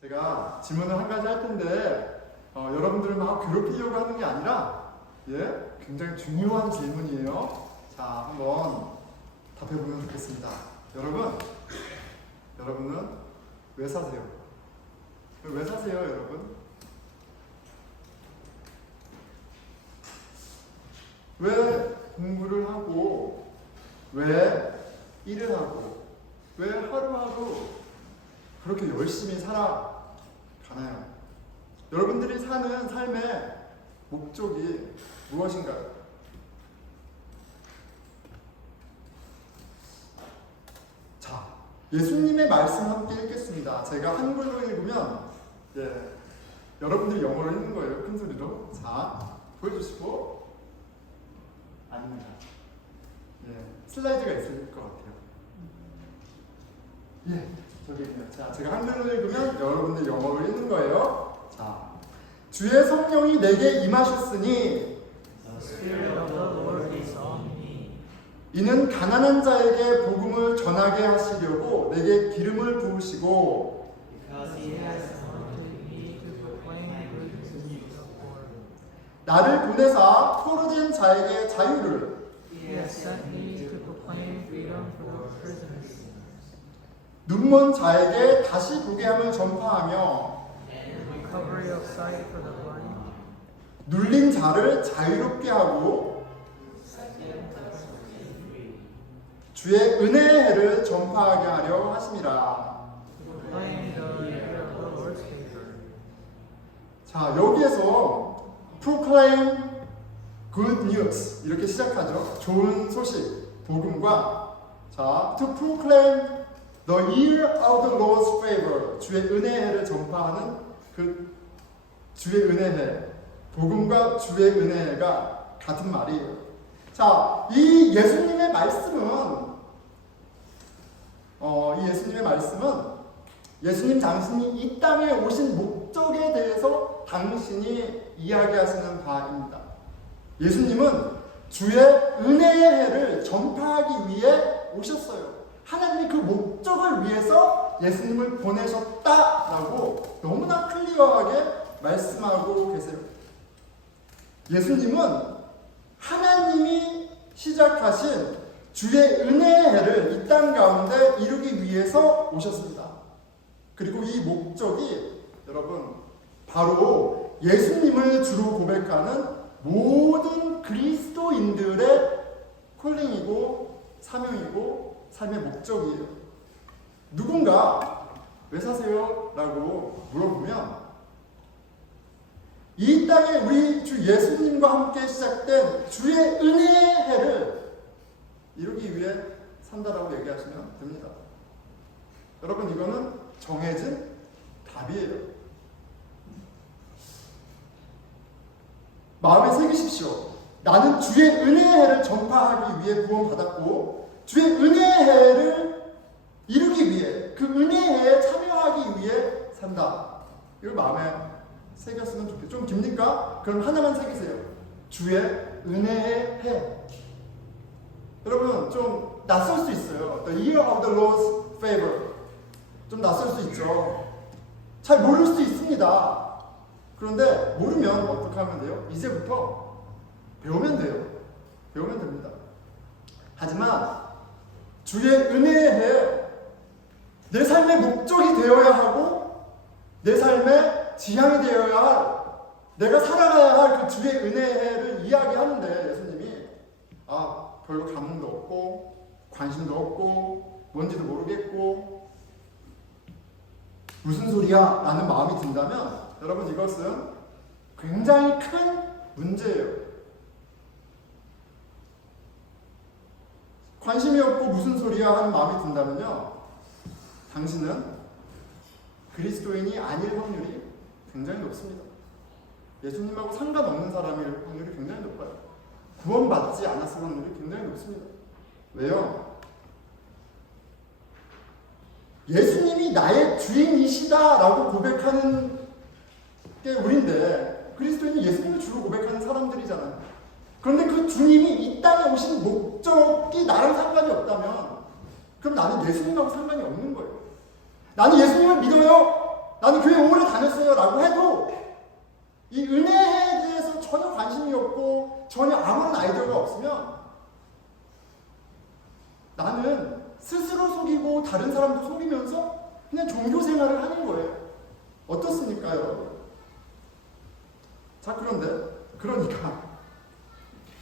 제가 질문을 한 가지 할 텐데 여러분들을 막 괴롭히려고 하는 게 아니라 굉장히 중요한 질문이에요. 자, 한번 답해보면 좋겠습니다. 여러분은 왜 사세요? 왜 사세요, 여러분? 왜 공부를 하고, 왜 일을 하고, 왜 하루하루 그렇게 열심히 살아가나요? 여러분들이 사는 삶의 목적이 무엇인가요? 자, 예수님의 말씀 함께 읽겠습니다. 제가 한글로 읽으면 여러분들이 영어로 읽는 거예요. 큰 소리로. 자, 보여주시고. 아닙니다. 슬라이드가 있을 것 같아요. 저기 있네요. 자, 제가 한글로 읽으면 여러분들 영어로 읽는 거예요. 자, 주의 성령이 내게 임하셨으니 이는 가난한 자에게 복음을 전하게 하시려고 내게 기름을 부으시고 나를 보내사 포로된 자에게 자유를 눈먼 자에게 다시 보게 함을 전파하며 눌린 자를 자유롭게 하고 주의 은혜의 해를 전파하게 하려 하심이라. 자, 여기에서 proclaim good news 이렇게 시작하죠. 좋은 소식, 복음과 자, to proclaim the year of the Lord's favor 주의 은혜의 해를 전파하는 그 주의 은혜해, 복음과 주의 은혜가 같은 말이에요. 자, 이 예수님의 말씀은 예수님 당신이 이 땅에 오신 목적에 대해서 당신이 이야기하시는 바입니다. 예수님은 주의 은혜의 해를 전파하기 위해 오셨어요. 하나님이 그 목적을 위해서 예수님을 보내셨다라고 너무나 클리어하게 말씀하고 계세요. 예수님은 하나님이 시작하신 주의 은혜의 해를 이 땅 가운데 이루기 위해서 오셨습니다. 그리고 이 목적이 여러분 바로 예수님을 주로 고백하는 모든 그리스도인들의 콜링이고 사명이고 삶의 목적이에요. 누군가 왜 사세요? 라고 물어보면 이 땅에 우리 주 예수님과 함께 시작된 주의 은혜의 해를 이루기 위해 산다라고 얘기하시면 됩니다. 여러분, 이거는 정해진 답이에요. 마음에 새기십시오. 나는 주의 은혜의 해를 전파하기 위해 구원받았고 주의 은혜의 해를 이루기 위해 그 은혜의 해에 참여하기 위해 산다. 이걸 마음에 새겼으면 좋겠어요. 좀 깁니까? 그럼 하나만 새기세요. 주의 은혜의 해. 여러분, 좀 낯설 수 있어요. The year of the Lord's favor. 좀 낯설 수 있죠. 잘 모를 수도 있습니다. 그런데 모르면 어떻게 하면 돼요? 이제부터 배우면 돼요. 배우면 됩니다. 하지만 주의 은혜의 해, 내 삶의 목적이 되어야 하고 내 삶의 지향이 되어야 할, 내가 살아가야 할 그 주의 은혜의 해를 이야기하는데 예수님이 별로 감흥도 없고 관심도 없고 뭔지도 모르겠고 무슨 소리야? 라는 마음이 든다면 여러분, 이것은 굉장히 큰 문제예요. 관심이 없고 무슨 소리야 하는 마음이 든다면요, 당신은 그리스도인이 아닐 확률이 굉장히 높습니다. 예수님하고 상관없는 사람일 확률이 굉장히 높아요. 구원받지 않았을 확률이 굉장히 높습니다. 왜요? 예수님이 나의 주인이시다라고 고백하는 게 우리인데 그리스도인이 예수님을 주로 고백하는 사람들이잖아요. 그런데 그 주님이 이 땅에 오신 목적이 나랑 상관이 없다면 그럼 나는 예수님하고 상관이 없는 거예요. 나는 예수님을 믿어요. 나는 교회 오래 다녔어요 라고 해도 이 은혜에 대해서 전혀 관심이 없고 전혀 아무런 아이디어가 없으면 나는 스스로 속이고 다른 사람도 속이면서 그냥 종교 생활을 하는 거예요. 어떻습니까, 여러분? 자, 그러니까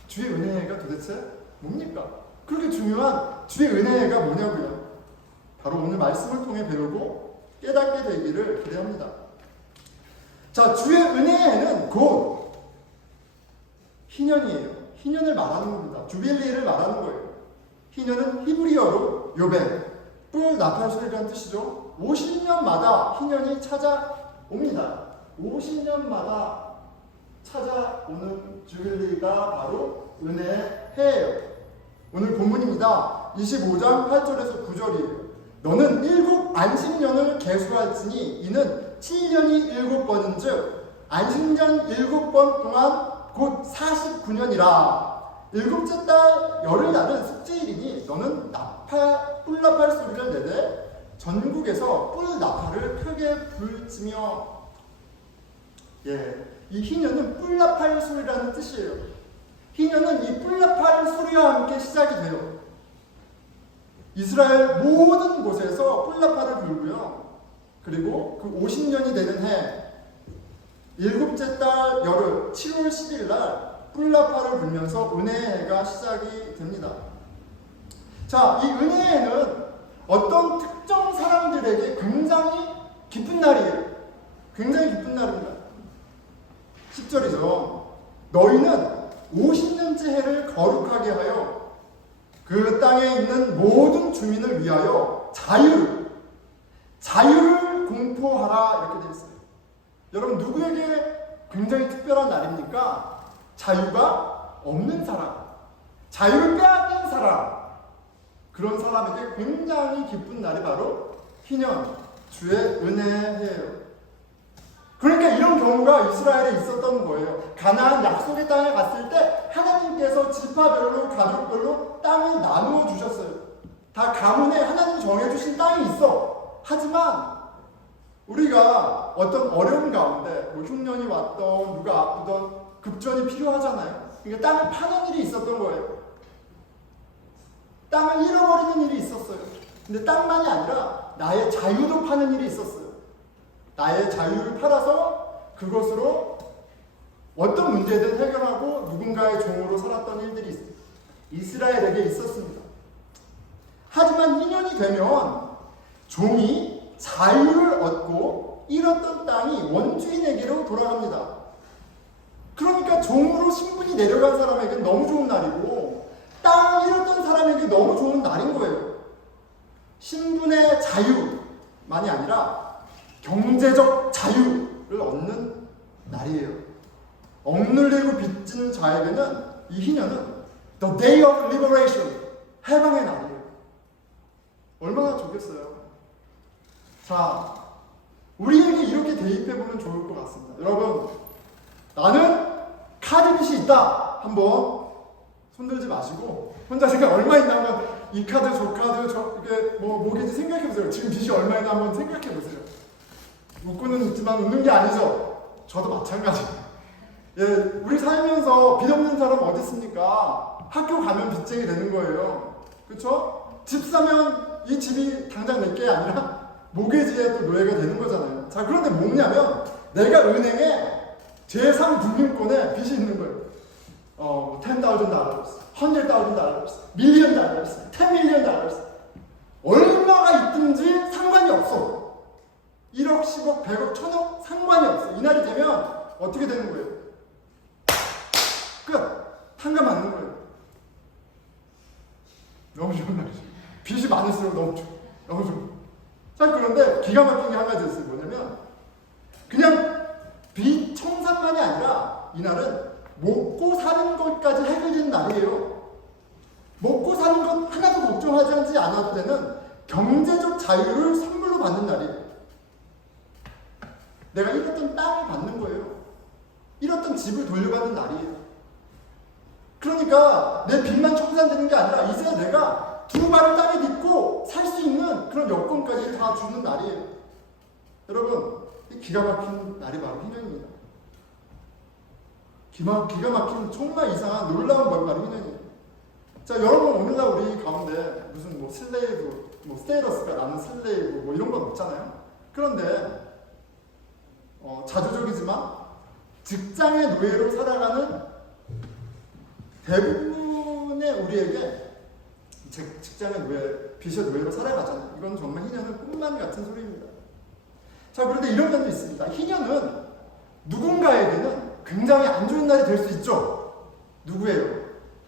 주의 은혜가 도대체 뭡니까? 그렇게 중요한 주의 은혜가 뭐냐고요? 바로 오늘 말씀을 통해 배우고 깨닫게 되기를 기대합니다. 자, 주의 은혜에는 곧 희년이에요. 희년을 말하는 겁니다. 주빌리를 말하는 거예요. 희년은 히브리어로 요벨, 뿔 나팔소리라는 뜻이죠. 50년마다 희년이 찾아옵니다. 50년마다 찾아오는 주빌리가 바로 은혜해예요. 오늘 본문입니다. 25장 8절에서 9절이에요. 너는 7 안식년을 계수할지니 이는 7년이 7번인즉 안식년 7번 동안 곧 49년이라. 7째 달 열흘날은 숙제일이니 너는 뿔나팔 소리를 내되 전국에서 뿔나팔을 크게 불지며. 이 희년은 뿔나팔 소리라는 뜻이에요. 희년은 이 뿔나팔 소리와 함께 시작이 돼요. 이스라엘 모든 곳에서 뿔나팔을 불고요. 그리고 그 50년이 되는 해 7째 달 열흘 7월 10일 날 뿔나팔을 불면서 은혜해가 시작이 됩니다. 자, 이 은혜해는 어떤 특정 사람들에게 굉장히 기쁜 날이에요. 굉장히 기쁜 날입니다. 10절이죠. 너희는 50년째 해를 거룩하게 하여 그 땅에 있는 모든 주민을 위하여 자유를 공포하라. 이렇게 되어 있어요. 여러분, 누구에게 굉장히 특별한 날입니까? 자유가 없는 사람, 자유를 빼앗긴 사람, 그런 사람에게 굉장히 기쁜 날이 바로 희년, 주의 은혜예요. 그러니까 이런 경우가 이스라엘에 있었던 거예요. 가나안 약속의 땅에 갔을 때 하나님께서 지파별로 가족별로 땅을 나누어 주셨어요. 다 가문에 하나님 정해주신 땅이 있어. 하지만 우리가 어떤 어려운 가운데 흉년이 왔던 누가 아프던 급전이 필요하잖아요. 그러니까 땅을 파는 일이 있었던 거예요. 땅을 잃어버리는 일이 있었어요. 근데 땅만이 아니라 나의 자유도 파는 일이 있었어요. 나의 자유를 팔아서 그것으로 어떤 문제든 해결하고 누군가의 종으로 살았던 일들이 이스라엘에게 있었습니다. 하지만 2년이 되면 종이 자유를 얻고 잃었던 땅이 원주인에게로 돌아갑니다. 그러니까 종으로 신분이 내려간 사람에게는 너무 좋은 날이고 땅을 잃었던 사람에게 너무 좋은 날인 거예요. 신분의 자유만이 아니라 경제적 자유를 얻는 날이에요. 억눌리고 빚진 자에게는 이 희년은 The Day of Liberation, 해방의 날이에요. 얼마나 좋겠어요. 자, 우리에게 이렇게 대입해보면 좋을 것 같습니다. 여러분, 나는 카드빚이 있다. 한번 손들지 마시고 혼자 생각 얼마 있나 한번 이 카드 저 카드 이게 뭐겠지 생각해보세요. 지금 빚이 얼마 있나 한번 생각해보세요. 웃고는 있지만 웃는 게 아니죠. 저도 마찬가지예요. 우리 살면서 빚 없는 사람 어디 있습니까? 학교 가면 빚쟁이 되는 거예요. 그렇죠? 집 사면 이 집이 당장 내 게 아니라 모기지에 또 노예가 되는 거잖아요. 자, 그런데 뭐냐면 내가 은행에 제3금융권에 빚이 있는 거예요. $10,000, $100,000, $1,000,000, $10,000,000 얼마가 있든지 상관이 없어. 1억, 10억, 100억, 1000억 상관이 없어. 이날이 되면 어떻게 되는 거예요? 끝! 탕감 맞는 거예요. 너무 좋은 날이죠. 빚이 많을수록 너무 좋아. 너무 좋아. 자, 그런데 기가 막힌 게 한 가지 있어요. 뭐냐면 그냥 빚 청산만이 아니라 이날은 먹고 사는 것까지 해결되는 날이에요. 먹고 사는 것 하나도 걱정하지 않아도 되는 경제적 자유를 선물로 받는 날이에요. 내가 잃었던 땅을 받는 거예요. 잃었던 집을 돌려받는 날이에요. 그러니까 내 빚만 청산되는 게 아니라 이제 내가 두 발을 땅에 딛고 살 수 있는 그런 여건까지 다 주는 날이에요. 여러분, 이 기가 막힌 날이 바로 희년입니다. 기가 막힌 정말 이상한 놀라운 법이 바로 희년이에요. 자, 여러분 오늘날 우리 가운데 무슨 뭐 슬레이브, 뭐 스테이러스가 나는 슬레이브 뭐 이런 건 없잖아요. 그런데 자조적이지만 직장의 노예로 살아가는 대부분의 우리에게 직장의 노예, 빚의 노예로 살아가잖아요. 이건 정말 희년은 꿈만 같은 소리입니다. 자, 그런데 이런 면도 있습니다. 희년은 누군가에게는 굉장히 안 좋은 날이 될 수 있죠. 누구예요?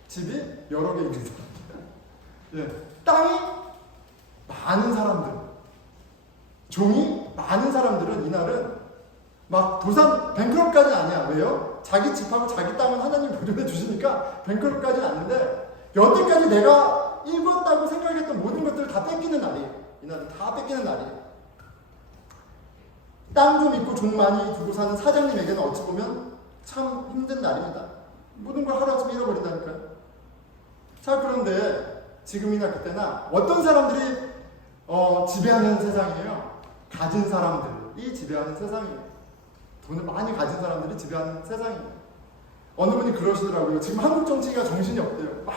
집이 여러 개 있는 사람. 예. 땅이 많은 사람들, 종이 많은 사람들은 이날은 막 도산, 뱅크럽까지는 아니야. 왜요? 자기 집하고 자기 땅은 하나님 보존해 주시니까 뱅크럽까지는 아닌데 여태까지 내가 읽었다고 생각했던 모든 것들을 다 뺏기는 날이에요. 이날은 다 뺏기는 날이에요. 땅 좀 있고 종 많이 두고 사는 사장님에게는 어찌 보면 참 힘든 날입니다. 모든 걸 하루아침에 잃어버린다니까요. 자, 그런데 지금이나 그때나 어떤 사람들이 지배하는 세상이에요. 가진 사람들이 지배하는 세상이에요. 돈을 많이 가진 사람들이 지배하는 세상이에요. 어느 분이 그러시더라고요. 지금 한국 정치가 정신이 없대요. 막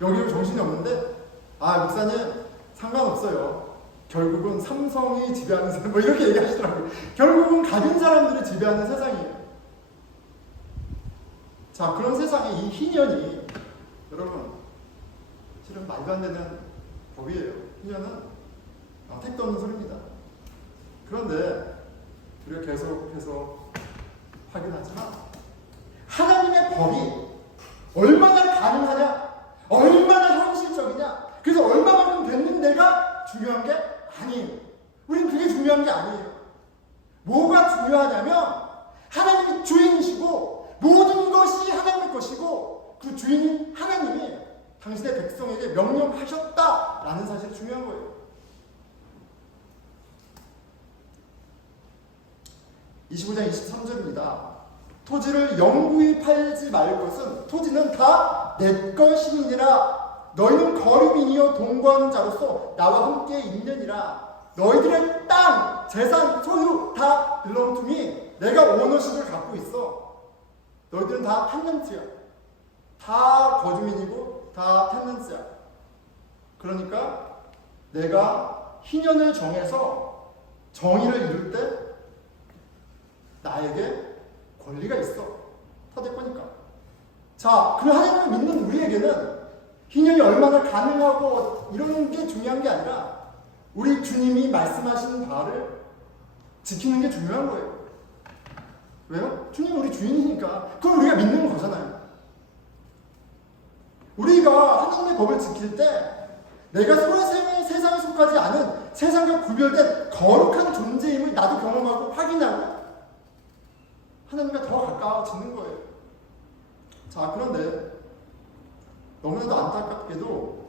여기로 정신이 없는데 목사님 상관없어요. 결국은 삼성이 지배하는 세상, 뭐 이렇게 얘기하시더라고요. 결국은 가진 사람들이 지배하는 세상이에요. 자, 그런 세상에 이 희년이 여러분 실은 말도 안 되는 법이에요. 희년은 택도 없는 소리입니다. 그런데 우리가 계속해서 확인하지만 하나님의 법이 얼마나 가능하냐, 얼마나 현실적이냐, 그래서 얼마만큼 됐는데가 중요한 게 아니에요. 우린 그게 중요한 게 아니에요. 뭐가 중요하냐면 하나님이 주인이시고 모든 것이 하나님의 것이고 그 주인인 하나님이 당신의 백성에게 명령하셨다라는 사실이 중요한 거예요. 25장 23절입니다. 토지를 영구히 팔지 말 것은 토지는 다 내 것이니라. 너희는 거류민이여 동거하자로서 나와 함께 있느니라. 너희들의 땅, 재산, 소유 다 belong to me. 내가 오너십을 갖고 있어. 너희들은 다 텐넌트야. 다 거주민이고 다 텐넌트야. 그러니까 내가 희년을 정해서 정의를 이룰 때 나에게 권리가 있어. 다 내 거니까. 자, 그 하나님을 믿는 우리에게는 희년이 얼마나 가능하고 이런 게 중요한 게 아니라 우리 주님이 말씀하신 바를 지키는 게 중요한 거예요. 왜요? 주님이 우리 주인이니까. 그걸 우리가 믿는 거잖아요. 우리가 하나님의 법을 지킬 때 내가 세상에 속하지 않은 세상과 구별된 거룩한 존재임을 나도 경험하고 확인하고 하나님과 더 가까워지는 거예요. 자, 그런데 너무나도 안타깝게도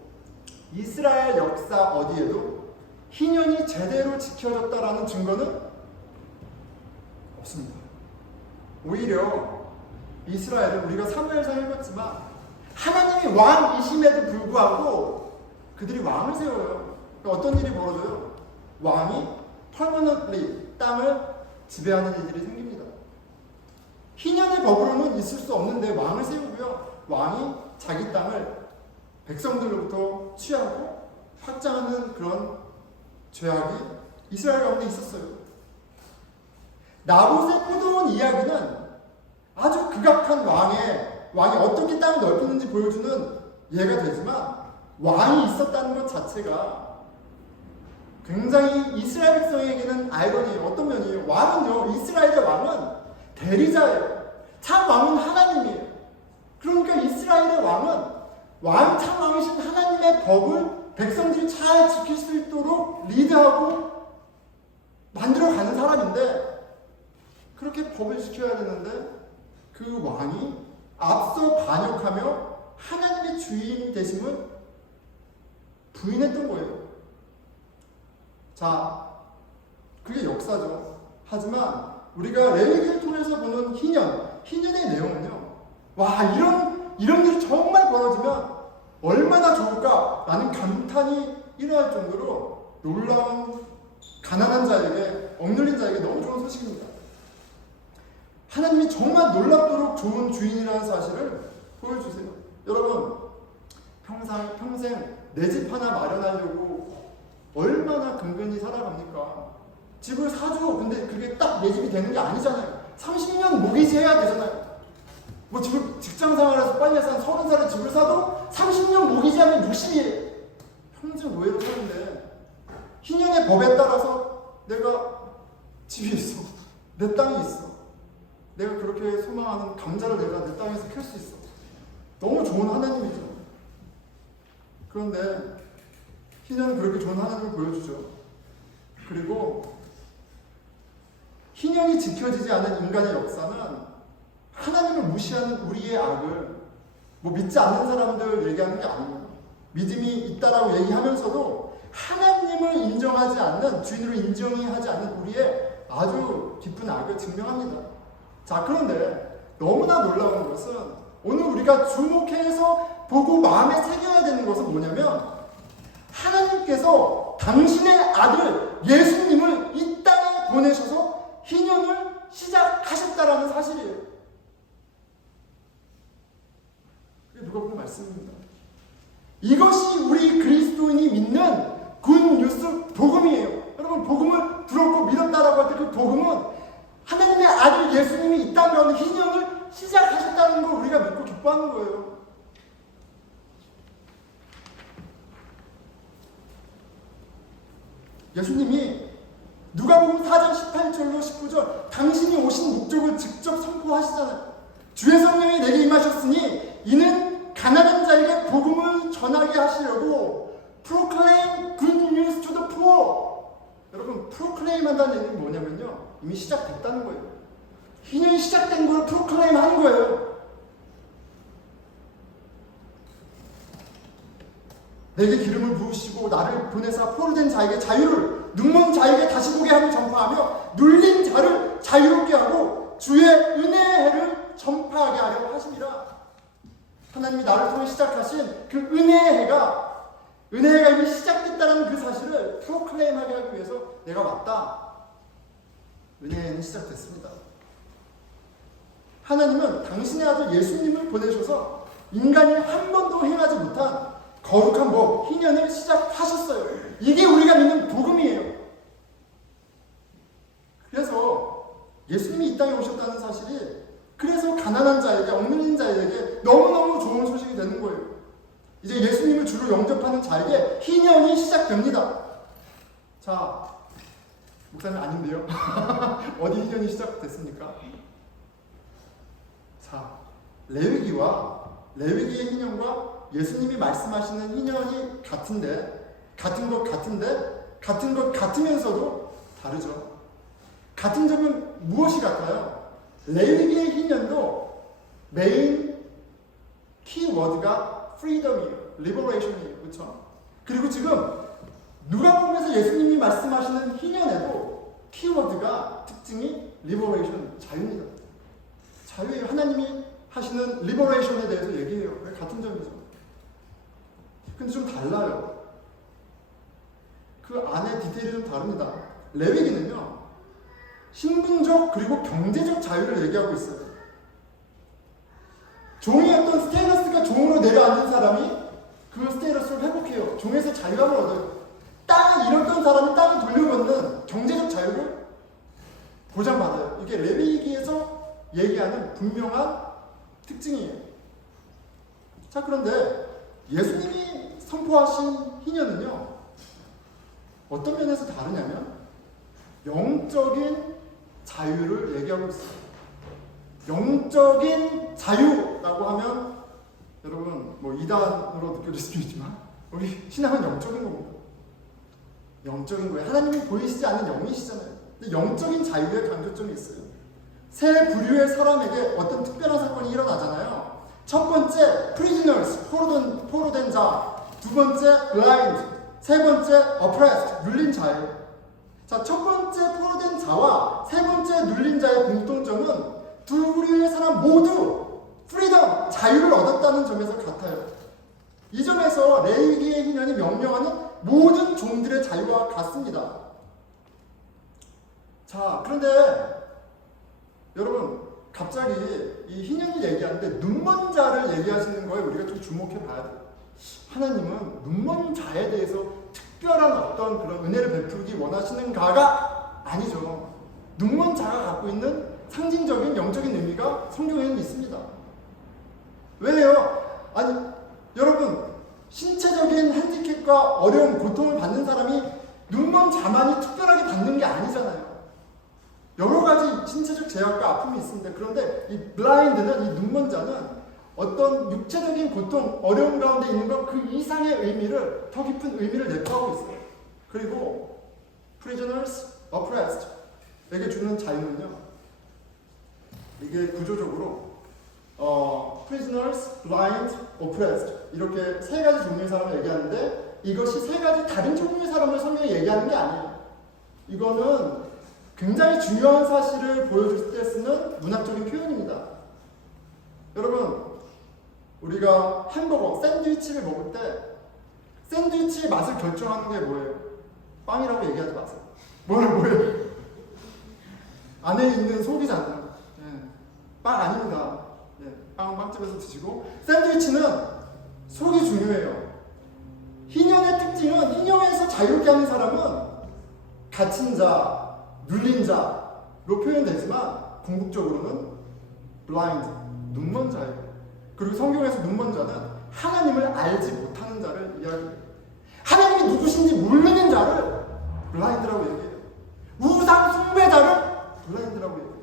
이스라엘 역사 어디에도 희년이 제대로 지켜졌다라는 증거는 없습니다. 오히려 이스라엘은 우리가 사무엘상 읽었지만 하나님이 왕이심에도 불구하고 그들이 왕을 세워요. 어떤 일이 벌어져요? 왕이 permanently 땅을 지배하는 일들이 생깁니다. 희년의 법으로는 있을 수 없는데 왕을 세우고요. 왕이 자기 땅을 백성들로부터 취하고 확장하는 그런 죄악이 이스라엘 가운데 있었어요. 나봇의 포도원 이야기는 아주 극악한 왕이 어떻게 땅을 넓히는지 보여주는 예가 되지만 왕이 있었다는 것 자체가 굉장히 이스라엘 백성에게는 아이러니예요. 어떤 면이에요? 왕은요, 이스라엘의 왕은 대리자예요. 참 왕은 하나님이에요. 그러니까 이스라엘의 왕은 참 왕이신 하나님의 법을 백성들이 잘 지킬 수 있도록 리드하고 만들어가는 사람인데 그렇게 법을 지켜야 되는데 그 왕이 앞서 반역하며 하나님의 주인 되심을 부인했던 거예요. 자, 그게 역사죠. 하지만 우리가 레위기를 통해서 보는 희년의 내용은요. 와, 이런 일이 정말 벌어지면 얼마나 좋을까라는 감탄이 일어날 정도로 놀라운 가난한 자에게 억눌린 자에게 너무 좋은 소식입니다. 하나님이 정말 놀랍도록 좋은 주인이라는 사실을 보여주세요. 여러분, 평생 내 집 하나 마련하려고 얼마나 근근히 살아갑니까? 집을 사줘. 근데 그게 딱 내 집이 되는 게 아니잖아요. 30년 모기지 해야 되잖아요. 뭐 집을 직장 생활에서 빨리 해서 한 30살에 집을 사도 30년 모기지 하면 60이에요. 평생 노예로 사는데 희년의 법에 따라서 내가 집이 있어. 내 땅이 있어. 내가 그렇게 소망하는 감자를 내가 내 땅에서 캘 수 있어. 너무 좋은 하나님이죠. 그런데 희년은 그렇게 좋은 하나님을 보여주죠. 그리고 희년이 지켜지지 않은 인간의 역사는 하나님을 무시하는 우리의 악을 뭐 믿지 않는 사람들 얘기하는 게 아니에요. 믿음이 있다라고 얘기하면서도 하나님을 인정하지 않는, 주인으로 인정이 하지 않는 우리의 아주 깊은 악을 증명합니다. 자, 그런데 너무나 놀라운 것은 오늘 우리가 주목해서 보고 마음에 새겨야 되는 것은 뭐냐면 하나님께서 당신의 아들 예수님을 이 땅에 보내셔서 희년을 시작하셨다라는 사실이에요. 그게 누가 본 말씀입니다. 이것이 우리 그리스도인이 믿는 굿뉴스 복음이에요. 여러분, 복음을 들었고 믿었다라고 할 때 그 복음은 하나님의 아들 예수님이 이 땅에 오는 희년을 시작하셨다는 걸 우리가 믿고 기뻐하는 거예요. 예수님이 누가복음 4장 18절로 19절 당신이 오신 목적을 직접 선포하시잖아요. 주의 성령이 내게 임하셨으니 이는 가난한 자에게 복음을 전하게 하시려고 proclaim good news to the poor. 여러분, proclaim 한다는 얘기는 뭐냐면요, 이미 시작됐다는 거예요. 희년이 시작된 걸 proclaim 하는 거예요. 내게 기름을 부으시고 나를 보내사 포로된 자에게 자유를, 눈먼 자에게 다시 보게 하고 전파하며 눌린 자를 자유롭게 하고 주의 은혜의 해를 전파하게 하려고 하심이라. 하나님이 나를 통해 시작하신 그 은혜의 해가 이미 시작됐다는 그 사실을 프로클레임하게 하기 위해서 내가 왔다. 은혜의 해는 시작됐습니다. 하나님은 당신의 아들 예수님을 보내셔서 인간이 한 번도 행하지 못한 거룩한 법, 희년을 시작하셨어요. 이게 우리가 믿는 복음이에요. 그래서 예수님이 이 땅에 오셨다는 사실이 그래서 가난한 자에게, 억눌린 자에게 너무너무 좋은 소식이 되는 거예요. 이제 예수님을 주로 영접하는 자에게 희년이 시작됩니다. 자, 목사님 아닌데요? 어디 희년이 시작됐습니까? 자, 레위기의 희년과 예수님이 말씀하시는 희년이 같은 것 같으면서도 다르죠. 같은 점은 무엇이 같아요? 레위기의 희년도 메인 키워드가 freedom이에요. liberation이에요. 그렇죠? 그리고 지금 누가복음에서 예수님이 말씀하시는 희년에도 키워드가, 특징이 liberation, 자유입니다. 자유예요. 하나님이 하시는 liberation에 대해서 얘기해요. 같은 점이죠. 근데 좀 달라요. 그 안에 디테일이 좀 다릅니다. 레위기는요, 신분적 그리고 경제적 자유를 얘기하고 있어요. 종이었던 스테이러스가 종으로 내려앉은 사람이 그 스테이러스를 회복해요. 종에서 자유함을 얻어요. 땅을 잃었던 사람이 땅을 돌려받는 경제적 자유를 보장받아요. 이게 레위기에서 얘기하는 분명한 특징이에요. 자, 그런데 예수님이 선포하신 희년은요, 어떤 면에서 다르냐면 영적인 자유를 얘기하고 있어요. 영적인 자유라고 하면 여러분 뭐 이단으로 느껴질 수도 있지만 우리 신앙은 영적인 겁니다. 영적인 거예요. 하나님이 보이시지 않는 영이시잖아요. 근데 영적인 자유에 강조점이 있어요. 세 부류의 사람에게 어떤 특별한 사건이 일어나잖아요. 첫 번째 prisoners, 포로된 자. 두 번째 blind, 세 번째 oppressed, 눌린 자예요. 자, 첫 번째 포로된 자와 세 번째 눌린 자의 공통점은 두 부류의 사람 모두 프리덤, 자유를 얻었다는 점에서 같아요. 이 점에서 레위기의 희년이 명령하는 모든 종들의 자유와 같습니다. 자, 그런데 여러분 갑자기 이 희년을 얘기하는데 눈먼 자를 얘기하시는 거에 우리가 좀 주목해 봐야 돼요. 하나님은 눈먼 자에 대해서 특별한 어떤 그런 은혜를 베풀기 원하시는가가 아니죠. 눈먼 자가 갖고 있는 상징적인 영적인 의미가 성경에는 있습니다. 왜요? 아니 여러분 신체적인 핸디캡과 어려움, 고통을 받는 사람이 눈먼 자만이 특별하게 받는 게 아니잖아요. 여러 가지 신체적 제약과 아픔이 있습니다. 그런데 이 블라인드는, 이 눈먼 자는 어떤 육체적인 고통, 어려움 가운데 있는 것 그 이상의 의미를, 더 깊은 의미를 내포하고 있어요. 그리고 prisoners oppressed 에게 주는 자유는요, 이게 구조적으로 prisoners, blind, oppressed 이렇게 세 가지 종류의 사람을 얘기하는데 이것이 세 가지 다른 종류의 사람을 성경이 얘기하는 게 아니에요. 이거는 굉장히 중요한 사실을 보여줄 때 쓰는 문학적인 표현입니다. 여러분, 우리가 햄버거, 샌드위치를 먹을 때 샌드위치의 맛을 결정하는 게 뭐예요? 빵이라고 얘기하지 마세요. 뭐예요? 안에 있는 속이잖아요. 예. 빵 아닙니다. 예. 빵은 빵집에서 드시고 샌드위치는 속이 중요해요. 희년의 특징은 희년에서 자유롭게 하는 사람은 갇힌 자, 눌린 자로 표현되지만 궁극적으로는 blind, 눈먼 자예요. 그리고 성경에서 눈먼 자는 하나님을 알지 못하는 자를 이야기해요. 하나님이 누구신지 모르는 자를 블라인드라고 얘기해요. 우상 숭배자를 블라인드라고 얘기해요.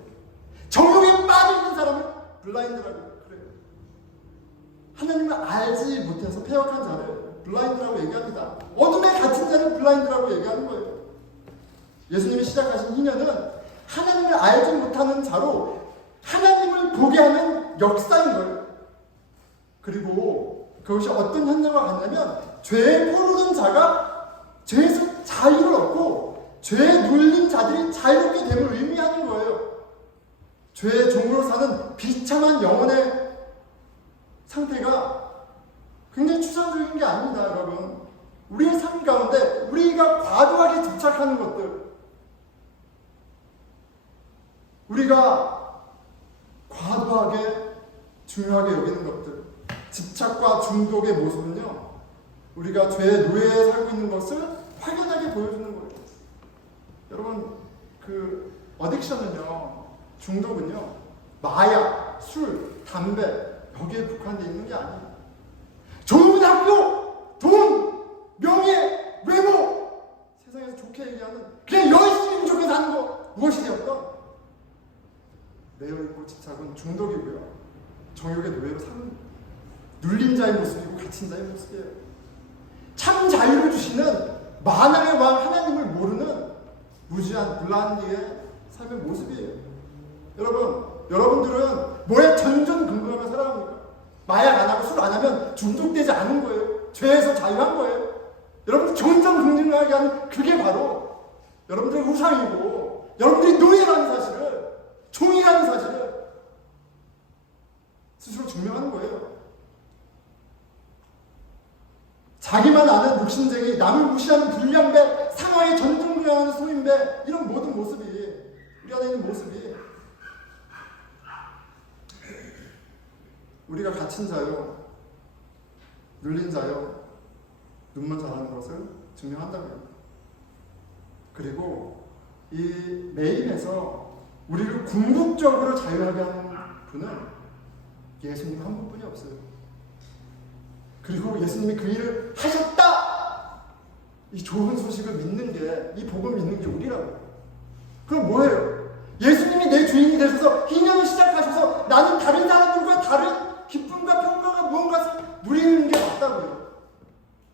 정욕에 빠져 있는 사람을 블라인드라고 그래요. 하나님을 알지 못해서 패역한 자를 블라인드라고 얘기합니다. 어둠에 갇힌 자를 블라인드라고 얘기하는 거예요. 예수님이 시작하신 희년은 하나님을 알지 못하는 자로 하나님을 보게 하는 역사인 거예요. 그리고 그것이 어떤 현장과 같냐면 죄에 포르는 자가 죄에서 자유를 얻고 죄에 눌린 자들이 자유롭게 됨을 의미하는 거예요. 죄의 종으로 사는 비참한 영혼의 상태가 굉장히 추상적인 게 아닙니다, 여러분. 우리의 삶 가운데 우리가 과도하게 집착하는 것들, 우리가 과도하게 중요하게 여기는 것들, 집착과 중독의 모습은요, 우리가 죄의 노예에 살고 있는 것을 확연하게 보여주는 거예요. 여러분, 그 어딕션은요, 중독은요, 마약, 술, 담배 여기에 국한되어 있는 게 아니에요. 좋은 학교, 돈, 명예, 외모, 세상에서 좋게 얘기하는 그냥 열심히 부족해 사는 거 무엇이 되었던 매여있고 집착은 중독이고요, 정욕의 노예로 사는 눌린 자의 모습이고 갇힌 자의 모습이에요. 참 자유를 주시는 만왕의 왕 하나님을 모르는 무지한 블란디의 삶의 모습이에요. 여러분들은 뭐에 전전긍긍하며 살아갑니까? 마약 안 하고 술 안 하면 중독되지 않은 거예요. 죄에서 자유한 거예요. 여러분들 전전긍긍하게 하는 그게 바로 여러분들의 우상이고 여러분들이 노예라는 사실을, 종이라는 사실을 스스로 증명하는 거예요. 자기만 아는 욕심쟁이, 남을 무시하는 불량배, 상황에 전전긍긍하는 소인배, 이런 모든 모습이, 우리 안에 있는 모습이 우리가 갇힌 자요, 눌린 자요, 눈먼 자라는 것을 증명한다고요. 그리고 이 메인에서 우리를 궁극적으로 자유하게 하는 분은 예수님 한 분뿐이 없어요. 그리고 예수님이 그 일을 하셨다! 이 좋은 소식을 믿는 게, 이 복을 믿는 게 우리라고. 그럼 뭐예요? 예수님이 내 주인이 되셔서 희년을 시작하셔서 나는 다른 사람들과 다른 기쁨과 평강과 무언가 누리는 게 맞다고요.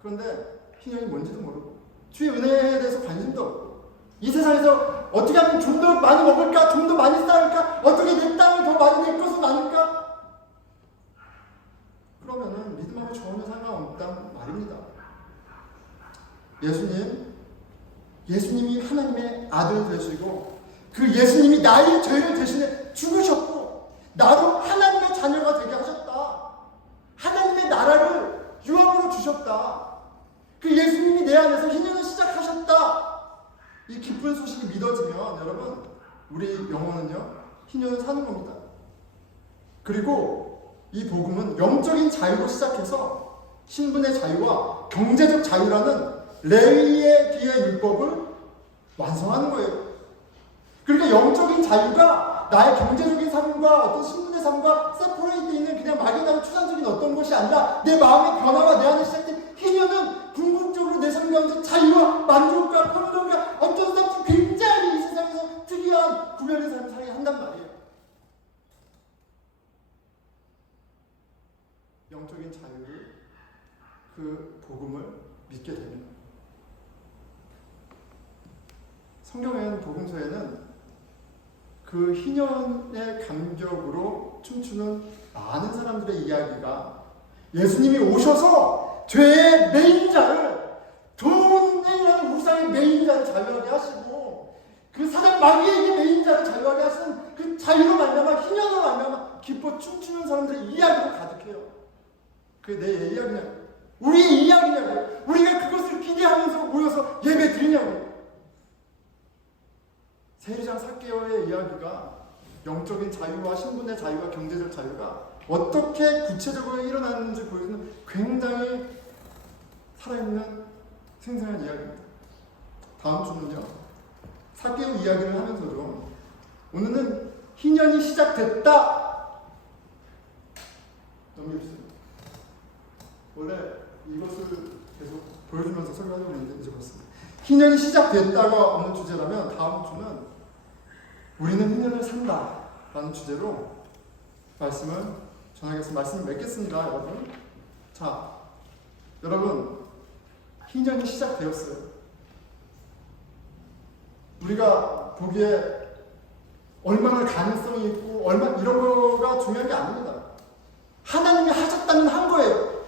그런데 희년이 뭔지도 모르고 주의 은혜에 대해서 관심도 없고 이 세상에서 어떻게 하면 좀 더 많이 먹을까? 좀 더 많이 쌓을까? 어떻게 내 땅을 더 많이 내 것을 나눌까? 그러면은 믿음하고 전혀 상관없단 말입니다. 예수님이 하나님의 아들 되시고 그 예수님이 나의 죄를 대신해 죽으셨고 나로 하나님의 자녀가 되게 하셨다. 하나님의 나라를 유업으로 주셨다. 그 예수님이 내 안에서 희년을 시작하셨다. 이 기쁜 소식이 믿어지면 여러분 우리 영혼은요, 희년을 사는 겁니다. 그리고 이 복음은 영적인 자유로 시작해서 신분의 자유와 경제적 자유라는 레위의 기의 율법을 완성하는 거예요. 그러니까 영적인 자유가 나의 경제적인 삶과 어떤 신분의 삶과 세퍼레이트 있는 그냥 막연하고 추상적인 어떤 것이 아니라 내 마음의 변화가 내 안에 시작된 희년은 궁극적으로 내 삶 가운데 자유와 만족과 평등과 어떤 삶이 굉장히 이 세상에서 특이한 구별된 삶을 살게 한단 말이에요. 영적인 자유를, 그 복음을 믿게 됩니다. 성경에는, 복음서에는 그 희년의 감격으로 춤추는 많은 사람들의 이야기가 예수님이 오셔서 죄의 매인자를, 돈이라는 우상의 매인자를 자유하게 하시고 그 사단 마귀에게 매인자를 자유하게 하시는 그 자유로 말미암아, 희년으로 말미암아 기뻐 춤추는 사람들의 이야기로 가득해요. 그게 내 이야기냐고, 우리의 이야기냐고, 우리가 그것을 기대하면서 모여서 예배 드리냐고. 세리장 삭개오의 이야기가 영적인 자유와 신분의 자유와 경제적 자유가 어떻게 구체적으로 일어나는지 보여주는 굉장히 살아있는 생생한 이야기입니다. 다음 주는요, 삭개오 이야기를 하면서도 오늘은 희년이 시작됐다. 넘겨주세요. 원래 이것을 계속 보여주면서 설교하려고 했는데 잊어버렸습니다. 희년이 시작됐다가 오늘 주제라면 다음 주는 우리는 희년을 산다 라는 주제로 말씀을 전하겠습니다. 말씀을 맺겠습니다, 여러분. 자, 여러분, 희년이 시작되었어요. 우리가 보기에 얼마나 가능성이 있고 이런 거가 중요한 게 아닙니다. 하나님이 하셨다는 한 거예요.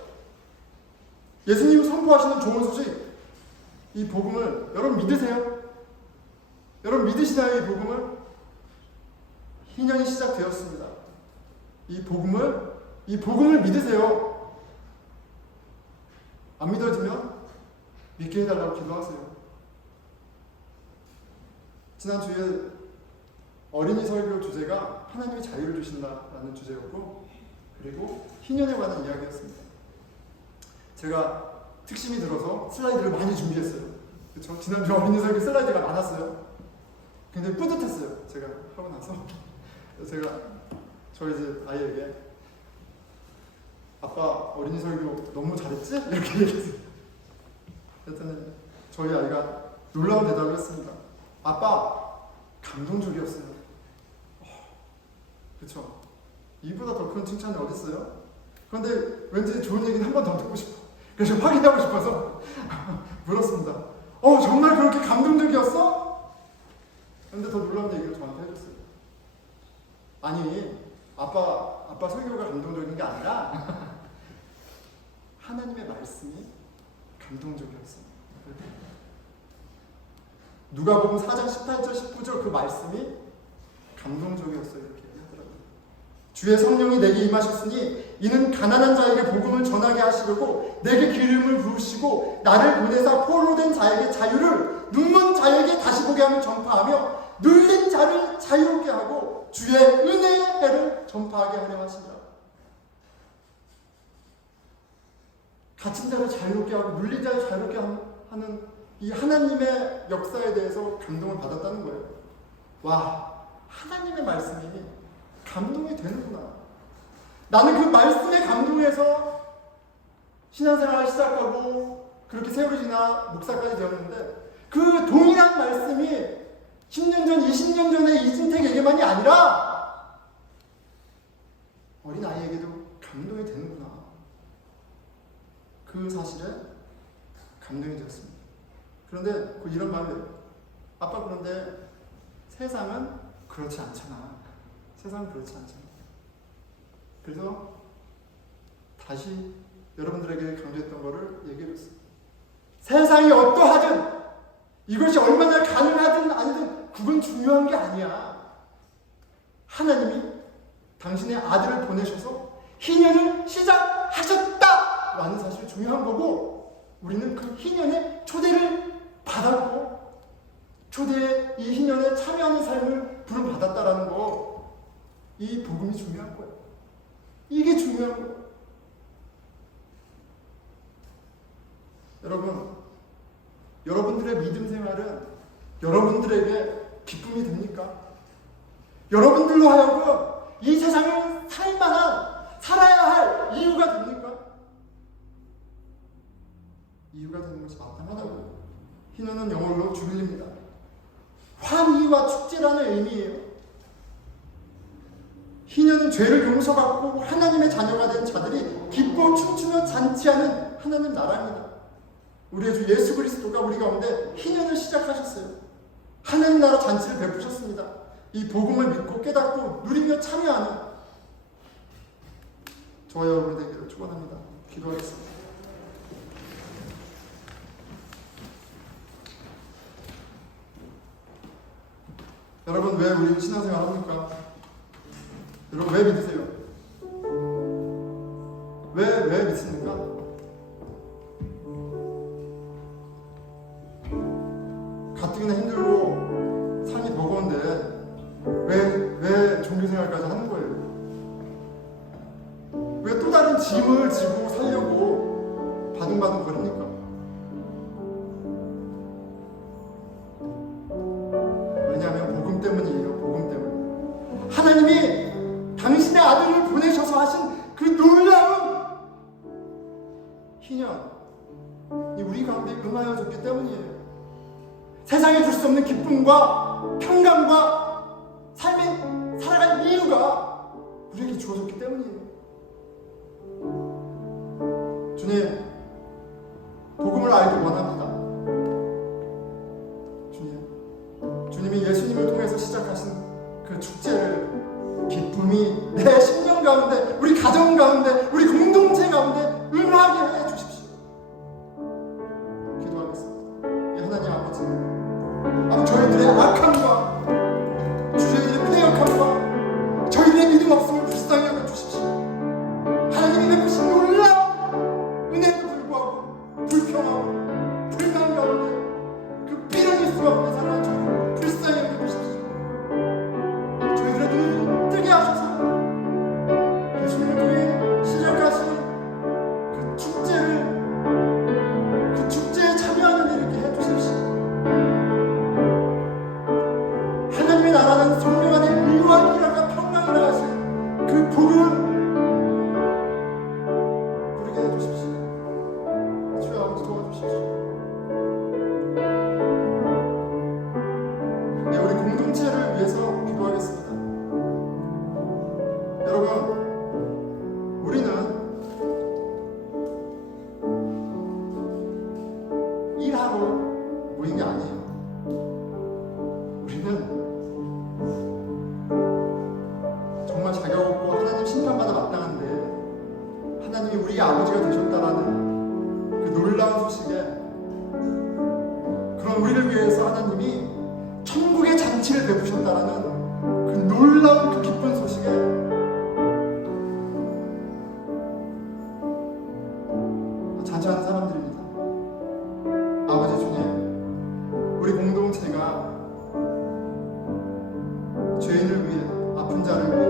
예수님이 선포하시는 좋은 소식, 이 복음을 여러분 믿으세요? 여러분 믿으시나요? 이 복음을? 희년이 시작되었습니다. 이 복음을 믿으세요. 안 믿어지면 믿게 해달라고 기도하세요. 지난주에 어린이 설교 주제가 하나님이 자유를 주신다라는 주제였고, 그리고 희년에 관한 이야기였습니다. 제가 특심이 들어서 슬라이드를 많이 준비했어요. 그렇죠? 지난주 어린이 설교 슬라이드가 많았어요. 굉장히 뿌듯했어요. 제가 하고 나서 제가 저희 집 아이에게 아빠 어린이 설교 너무 잘했지? 이렇게 얘기했어요. 그랬더니 저희 아이가 놀라운 대답을 했습니다. 아빠 감동적이었어요. 그렇죠? 이보다 더 큰 칭찬이 어디 있어요? 그런데 왠지 좋은 얘기는 한 번 더 듣고 싶어. 그래서 확인하고 싶어서 물었습니다. 정말 그렇게 감동적이었어? 그런데 더 놀라운 얘기를 저한테 해줬어요. 아니, 아빠 설교가 감동적인 게 아니라 하나님의 말씀이 감동적이었어요. 누가복음 4장 18절 19절 그 말씀이 감동적이었어요. 이렇게 하더라고요. 주의 성령이 내게 임하셨으니 이는 가난한 자에게 복음을 전하게 하시려고 내게 기름을 부으시고 나를 보내사 포로된 자에게 자유를, 눈먼 자에게 다시 보게 하며 전파하며 눌린 자를 자유롭게 하고 주의 은혜의 해를 전파하게 하려 하시니라. 갇힌 자를 자유롭게 하고 눌린 자를 자유롭게 하는 이 하나님의 역사에 대해서 감동을 받았다는 거예요. 와, 하나님의 말씀이 감동이 되는구나. 나는 그 말씀의 감동에서 신앙생활을 시작하고 그렇게 세월이 지나 목사까지 되었는데, 그 동일한 말씀이 10년 전, 20년 전에 이진택에게만이 아니라 어린아이에게도 감동이 되는구나. 그 사실에 감동이 되었습니다. 그런데 이런 말을 해요. 아빠, 그런데 세상은 그렇지 않잖아. 세상은 그렇지 않잖아. 그래서 다시 여러분들에게 강조했던 거를 얘기해줬어요. 세상이 어떠하든 이것이 얼마나 가능하든 아니든 그건 중요한 게 아니야. 하나님이 당신의 아들을 보내셔서 희년을 시작하셨다라는 사실이 중요한 거고, 우리는 그 희년의 초대를 받았고 이 희년에 참여하는 삶을 부름 받았다라는 거, 이 복음이 중요한 거예요. 이게 중요한 거예요. 여러분, 여러분들의 믿음 생활은 여러분들에게 기쁨이 됩니까? 여러분들로 하여금 이 세상을 살아야 할 이유가 됩니까? 이유가 되는 것이 마땅하다고요. 희년은 영어로 주빌리입니다. 환희와 축제라는 의미예요. 희년은 죄를 용서받고 하나님의 자녀가 된 자들이 기뻐 춤추며 잔치하는 하나님 나라입니다. 우리의 주 예수 그리스도가 우리 가운데 희년을 시작하셨어요. 하나님 나라 잔치를 베푸셨습니다. 이 복음을 믿고 깨닫고 누리며 참여하는 저와 여러분이 되기를 축원합니다. 기도하겠습니다. 여러분, 왜 우리 신앙생활 합니까? 여러분, 왜 믿으세요? 왜 믿습니까? 가뜩이나 힘들고 삶이 버거운데 왜 종교생활까지 하는 거예요? 왜 또 다른 짐을 지고 살려고 바둥바둥 거립니까? 왜냐하면 복음 때문이에요. 복음 때문에. 하나님이 당신의 아들을 보내셔서 하신 그 놀라운 희년이 우리 가운데 응하여 줬기 때문이에요. 세상에 줄 수 없는 기쁨과 평강과 삶이 살아갈 이유가 우리에게 주어졌기 때문이에요. 주님, 복음을 알기 원합니다. 주님이 예수님을 통해서 시작하신 그 축제를 기쁨이 내 심령 가운데, 우리 가정 가운데, 우리 공동체 가운데 응하게 해 주십시오. 기도하겠습니다. 하나님 아버지, 저희들의 악함과 저희들의 패역함과 저희들의 믿음 없음을 불쌍히 여겨 주십시오. 하나님이 베푸신 놀라운 은혜에도 불구하고 불평하고 불만 가운데 그 피를 수 없는 사랑을 저희 불쌍히 여겨 주십시오. 저희들의 눈을 뜨게 하셔서 예수님을 통해 시작하신 그 축제에 참여하는 일을 이렇게 해 주십시오. 하나님의 나라는 성령 안에 의와 희락과 평강이라 하신 그 복음을 누리게 해주십시오. 주여 아버지 도와주십시오. 네, 우리 공동체를 위해서 기도하겠습니다. 여러분, 우리는 일하러 모인 게 아니에요. 우리는 정말 자격 없고 하나님 심판받아 마땅한데 하나님이 우리 아버지가 되셨다라는 그 놀라운 소식에, 그런 우리를 위해서 하나님이 천국의 잔치를 베푸셨다라는 그 놀라운 그 기쁜 소식에 잔치하는 사람들입니다. 아버지 주님, 우리 공동체가 죄인을 위해, 아픈 자를 위해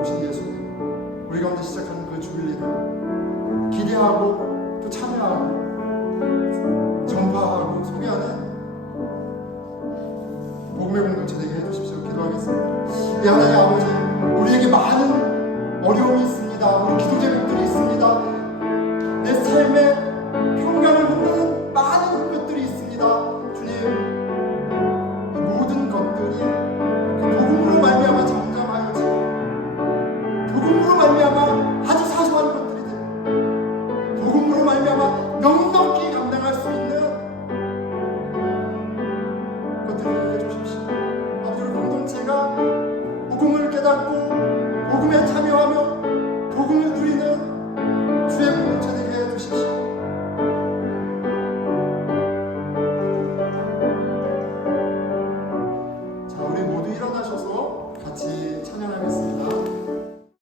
오신 예수님, 우리 가운데 시작하는 그 주일리를 기대하고 또 참여하고 전파하고 소개하는 복음의 공동체 되게 해주십시오. 기도하겠습니다. 예, 하나님 아버지, 우리에게 많은 어려움이 있습니다. 우리 기도 제목들이 있습니다. 내 삶에